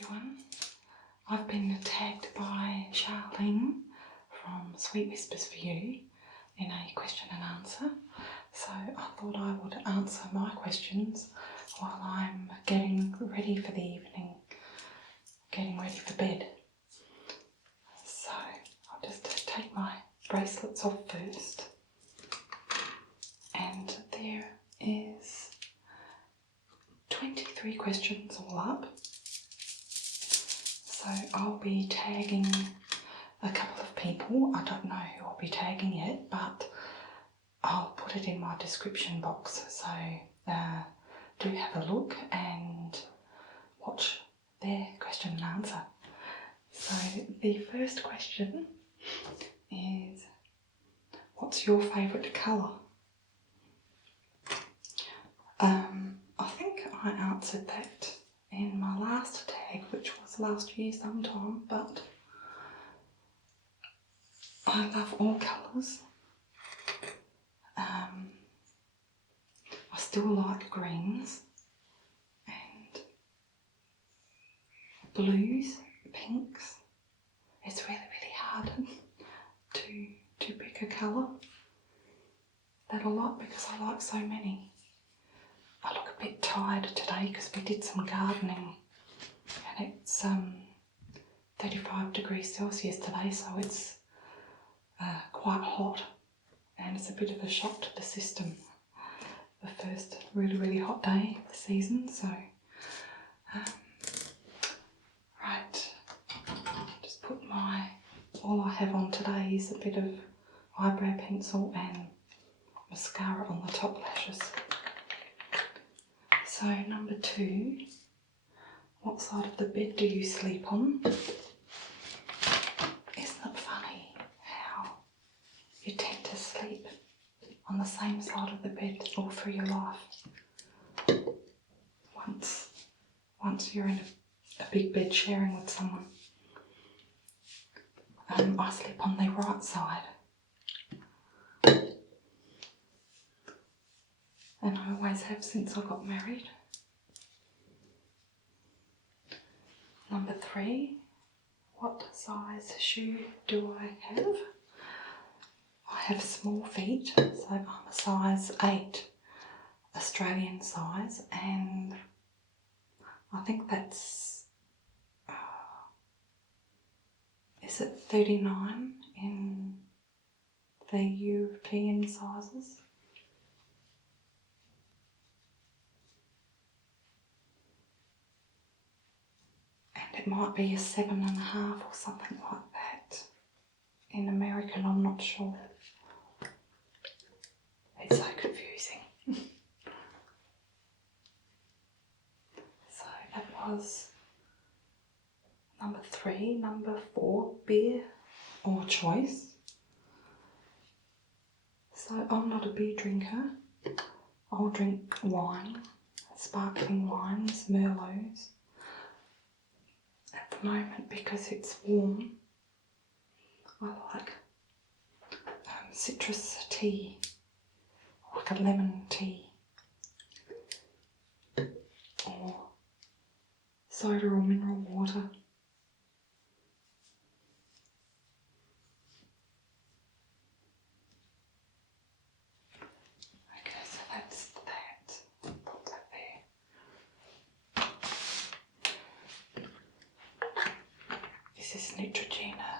everyone. I've been tagged by Charlene from Sweet Whispers for You in a question and answer. So I thought I would answer my questions while I'm getting ready for the evening, getting ready for bed. So I'll just take my bracelets off first. And there is 23 questions all up. So I'll be tagging a couple of people. I don't know who I'll be tagging yet, but I'll put it in my description box. So do have a look and watch their question and answer. So the first question is, what's your favourite colour? I think I answered that in my last tag, which was last year sometime, but I love all colours. I still like greens and blues, pinks. It's really hard to pick a colour that I like because I like so many. I look a bit tired today because we did some gardening and it's 35 degrees Celsius today, so it's quite hot and it's a bit of a shock to the system. The first really hot day of the season, so right, just put all I have on today is a bit of eyebrow pencil and mascara on the top lashes. So number 2, what side of the bed do you sleep on? Isn't it funny how you tend to sleep on the same side of the bed all through your life? Once you're in a big bed sharing with someone. I sleep on the right side. And I always have since I got married. Number 3, what size shoe do I have? I have small feet, so I'm a size 8, Australian size, and I think that's, is it 39 in the European sizes? It might be a 7.5 or something like that. In American, I'm not sure. It's so confusing. So that was number 3. Number 4, beer or choice. So I'm not a beer drinker. I'll drink wine, sparkling wines, Merlots. At the moment, because it's warm, I like citrus tea, like a lemon tea, or soda or mineral water. Okay, so that's that. Put that there. This is Neutrogena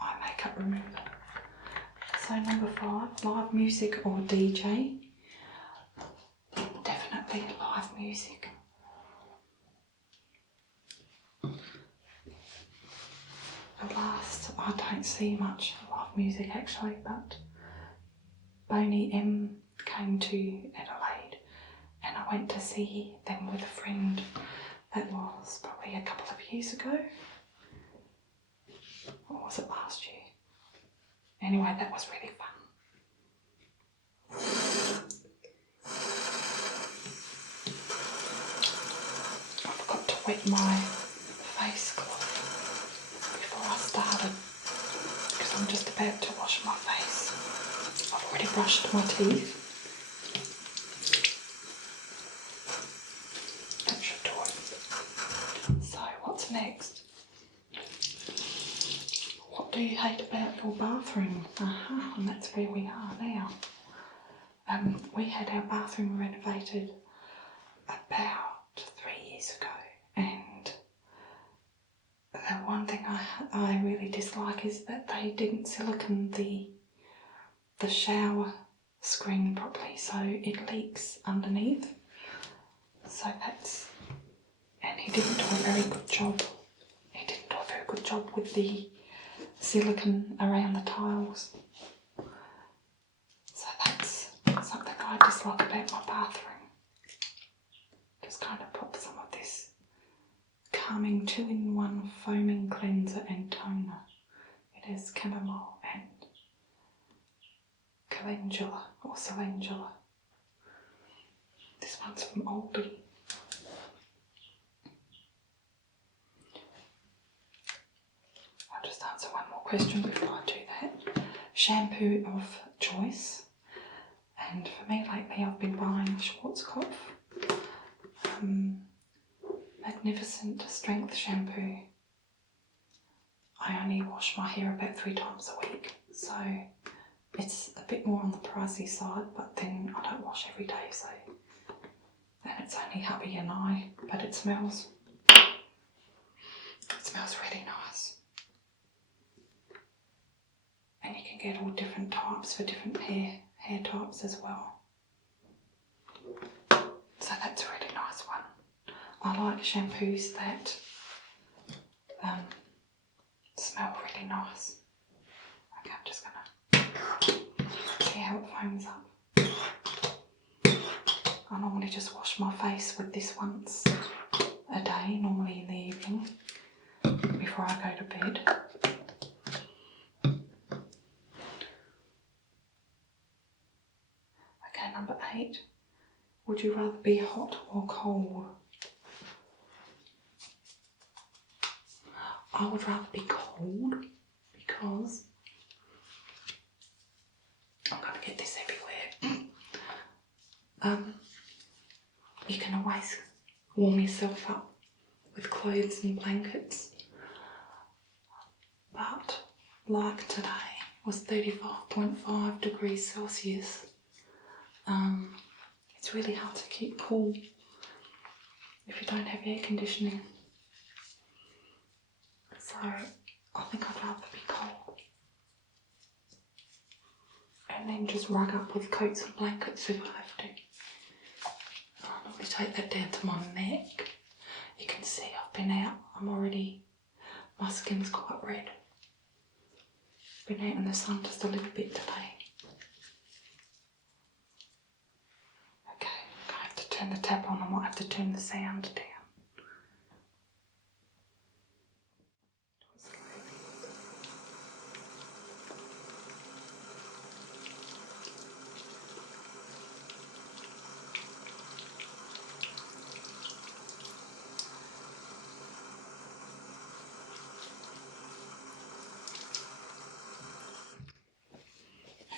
eye makeup remover. So number 5, live music or DJ? Definitely live music. I don't see much live music actually, but Boney M came to Adelaide and I went to see them with a friend. That was probably a couple of years ago. Or was it last year? Anyway, that was really fun. I forgot to wet my face cloth before I started because I'm just about to wash my face. I've already brushed my teeth. That should do it. So what's next? What do you hate about your bathroom? And that's where we are now. We had our bathroom renovated about 3 years ago, and the one thing I really dislike is that they didn't silicone the shower screen properly, so it leaks underneath. So and he didn't do a very good job. He didn't do a very good job with the silicone around the tiles. So that's something I dislike about my bathroom. Just kind of put some of this calming 2-in-1 foaming cleanser and toner. It is chamomile and calendula or calendula. This one's from Aldi. I'll just answer one more question before I do that. Shampoo of choice. And for me lately I've been buying Schwarzkopf Magnificent Strength Shampoo. I only wash my hair about 3 times a week, so it's a bit more on the pricey side, but then I don't wash every day, so then it's only hubby and I, but it smells really nice. And you can get all different types for different hair types as well. So that's a really nice one. I like shampoos that smell really nice. Okay, I'm just gonna see how it foams up. I normally just wash my face with this once a day, normally in the evening, before I go to bed. Okay, number 8. Would you rather be hot or cold? I would rather be cold because I'm going to get this everywhere. You can always warm yourself up with clothes and blankets. But like today was 35.5 degrees Celsius. It's really hard to keep cool if you don't have air conditioning. So I think I'd rather be cold. And then just rug up with coats and blankets if I have to. I'll normally take that down to my neck. You can see I've been out. My skin's quite red. Been out in the sun just a little bit today. Okay, I'm going to have to turn the tap on. I might have to turn the sound down.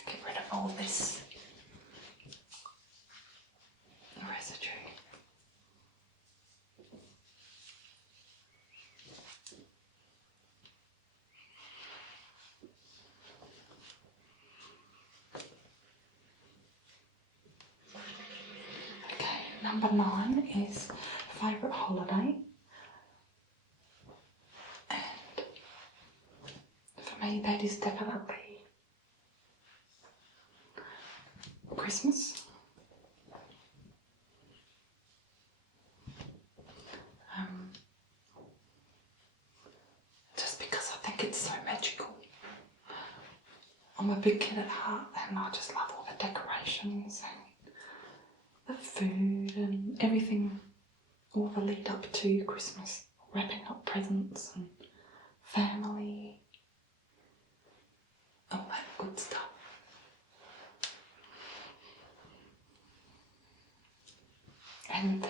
Get rid of all this residue. Okay, number 9 is favourite holiday. And for me that is definitely Christmas. Just because I think it's so magical. I'm a big kid at heart and I just love all the decorations and the food and everything, all the lead up to Christmas, wrapping up presents and family, all that good stuff. And the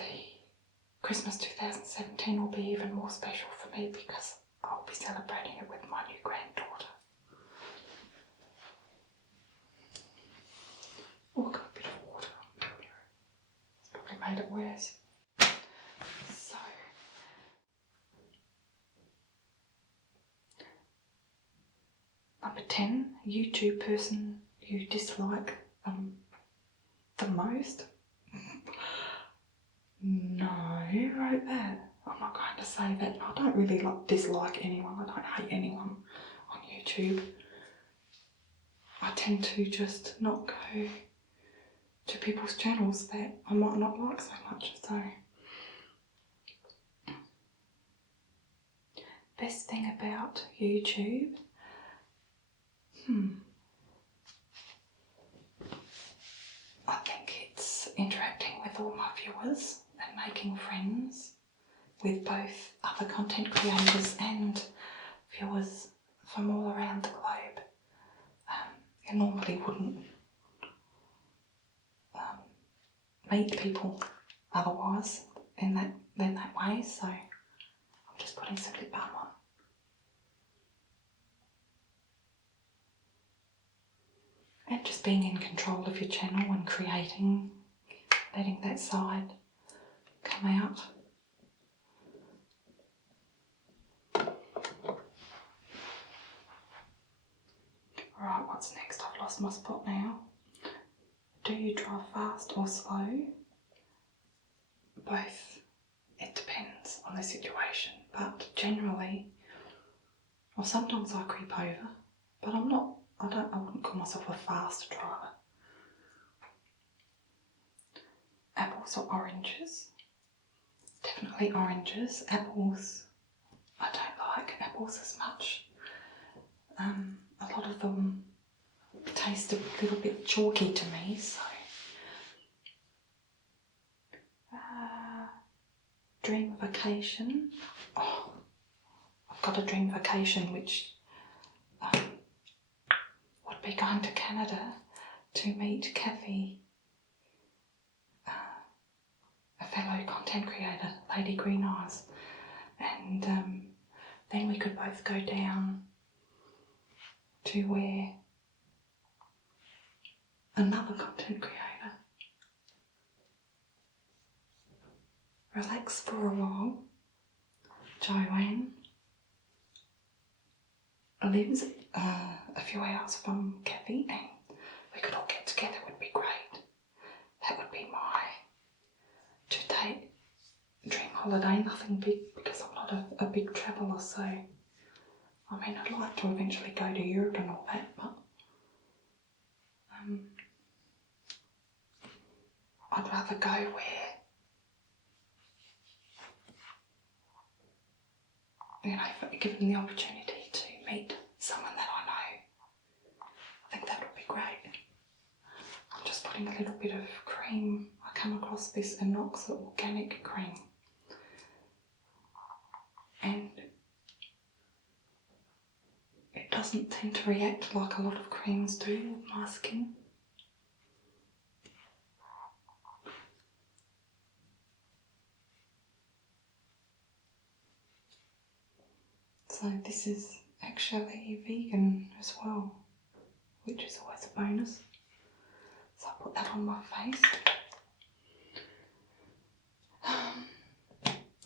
Christmas 2017 will be even more special for me because I'll be celebrating it with my new granddaughter. Oh, I've got a bit of water on the mirror. It's probably made it worse. So, 10 YouTube person you dislike the most? No, who wrote that? I'm not going to say that. I don't really dislike anyone. I don't hate anyone on YouTube. I tend to just not go to people's channels that I might not like so much. So, best thing about YouTube? I think it's interacting with all my viewers and making friends with both other content creators and viewers from all around the globe. You normally wouldn't meet people otherwise in that way, so I'm just putting some lip balm on. And just being in control of your channel and creating, letting that side come out. Alright, what's next? I've lost my spot now. Do you drive fast or slow? Both. It depends on the situation, but generally, well, sometimes I creep over, but I wouldn't call myself a fast driver. Apples or oranges? Definitely oranges. Apples, I don't like apples as much. A lot of them taste a little bit chalky to me, so. Dream vacation. Oh, I've got a dream vacation which would be going to Canada to meet Kathy, a fellow content creator, Lady Green Eyes, and then we could both go down to where another content creator, relax for a while. Joanne lives a few hours from Kathy, and we could all get together. It would be great. That would be my 2-day dream holiday. Nothing big because I'm not a big traveller, so I mean I'd like to eventually go to Europe and all that, but I'd rather go where, you know, if I'm given the opportunity to meet someone that I know. I think that would be great. I'm just putting a little bit of cream. I come across this Inox organic cream, and it doesn't tend to react like a lot of creams do with my skin. So this is actually vegan as well, which is always a bonus. So I put that on my face.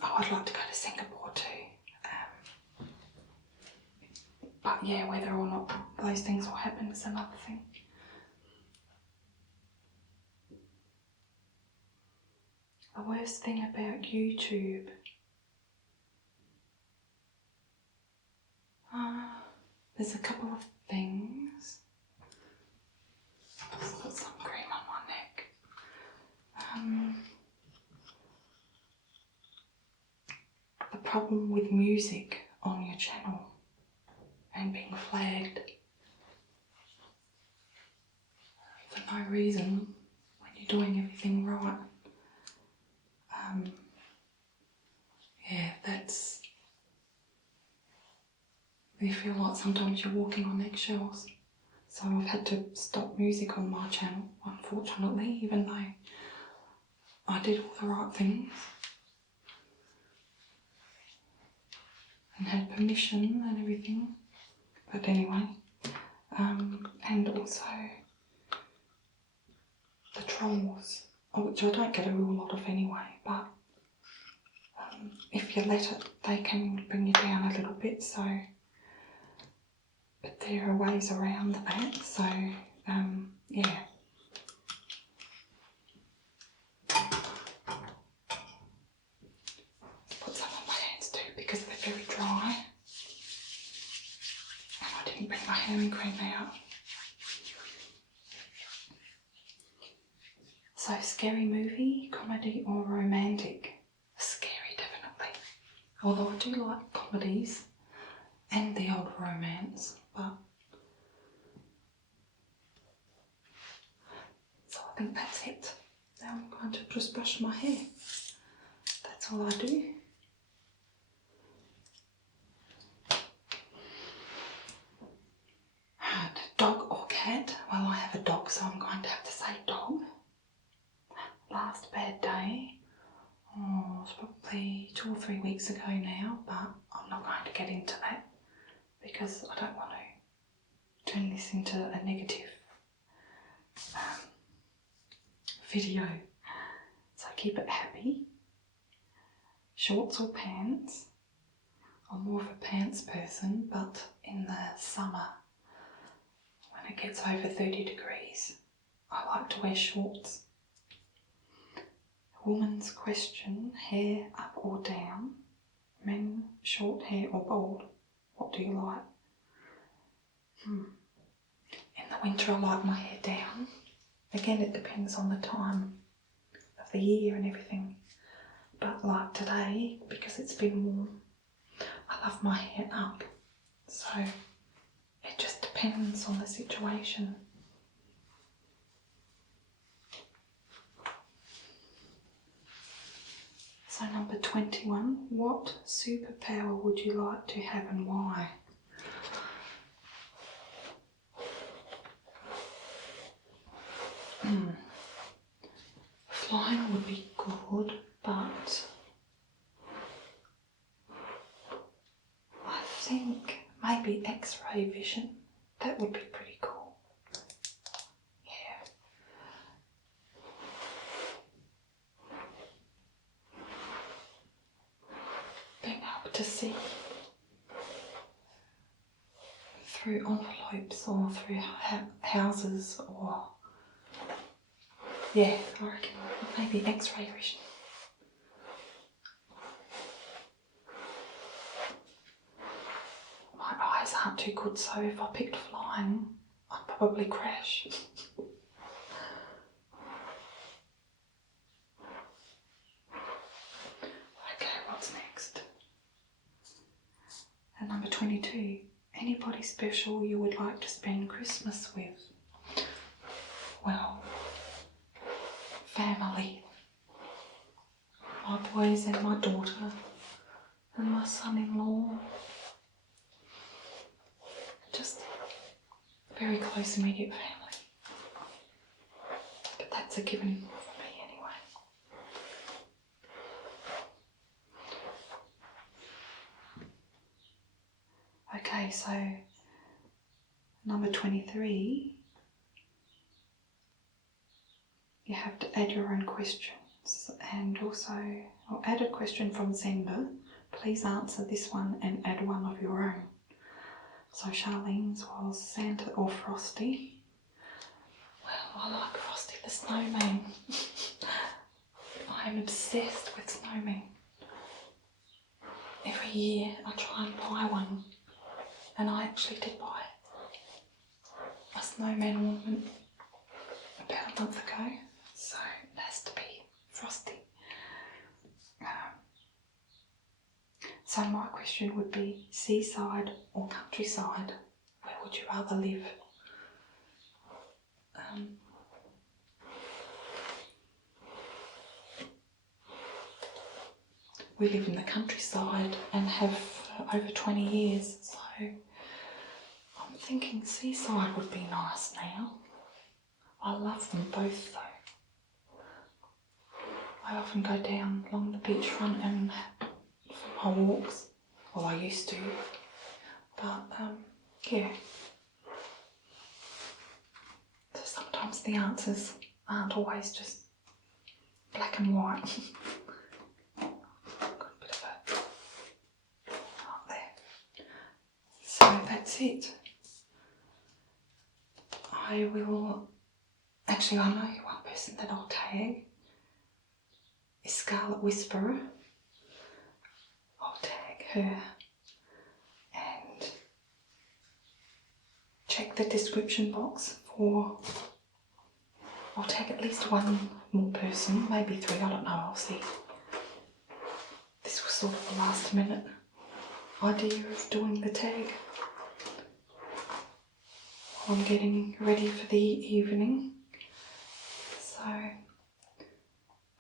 I'd like to go to Singapore too. But yeah, whether or not those things will happen is another thing. The worst thing about YouTube, there's a couple of things. I'll put some cream on my neck. The problem with music on your channel and being flagged for no reason when you're doing everything right. Yeah, that's, you feel like sometimes you're walking on eggshells. So I've had to stop music on my channel, unfortunately, even though I did all the right things and had permission and everything. But anyway, and also the trolls, which I don't get a real lot of anyway, but if you let it, they can bring you down a little bit. So but there are ways around that, so yeah. Put some on my hands too because they're very dry. And I didn't bring my hairing cream out. So scary movie, comedy or romantic? Scary, definitely. Although I do like comedies and the old romance, but so I think that's it. Now I'm going to just brush my hair. That's all I do. Dog or cat? Well, I have a dog, so I'm going to have to say dog. Last bad day, it's probably 2 or 3 weeks ago now, but I'm not going to get into that because I don't want to turn this into a negative video. So keep it happy. Shorts or pants? I'm more of a pants person, but in the summer, when it gets over 30 degrees, I like to wear shorts. Woman's question, hair up or down? Men, short hair or bald? What do you like? In the winter I like my hair down. Again, it depends on the time of the year and everything. But like today, because it's been warm, I love my hair up. So it just depends on the situation. So number 21, what superpower would you like to have and why? Flying would be good, but I think maybe X-ray vision. That would be pretty cool. Yeah. Being able to see through envelopes or through houses or... yeah, I reckon maybe X-ray vision. My eyes aren't too good, so if I picked flying, I'd probably crash. Okay, what's next? And number 22, anybody special you would like to spend Christmas with? Well, family. My boys and my daughter and my son-in-law. Just very close immediate family. But that's a given for me anyway. Okay, so number 23, you have to add your own questions and also I'll add a question from Zenda. Please answer this one and add one of your own. So Charlene's was Santa or Frosty. Well, I like Frosty the Snowman. I am obsessed with snowmen. Every year I try and buy one, and I actually did buy a snowman ornament about a month ago, so it has to be Frosty. So my question would be seaside or countryside? Where would you rather live? We live in the countryside and have for over 20 years, so I'm thinking seaside would be nice now. I love them both though. I often go down along the beachfront and for my walks. Well, I used to, but yeah. So sometimes the answers aren't always just black and white. Got a bit of a out there. So that's it. I will, actually I know one person that I'll tag is Scarlet Whisperer. I'll tag her and check the description box for, I'll tag at least one more person, maybe 3, I don't know, I'll see. This was sort of a last minute idea of doing the tag. I'm getting ready for the evening, so I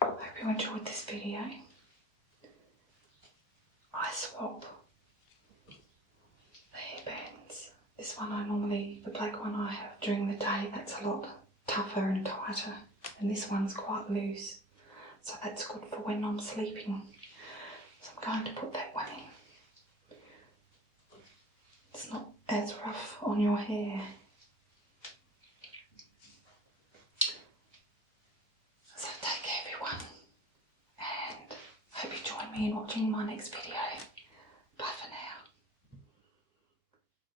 hope you enjoyed this video. I swap the hairbands. This one the black one I have during the day, that's a lot tougher and tighter, and this one's quite loose, so that's good for when I'm sleeping. So I'm going to put that one in. It's not as rough on your hair. So take care everyone, and hope you join me in watching my next video.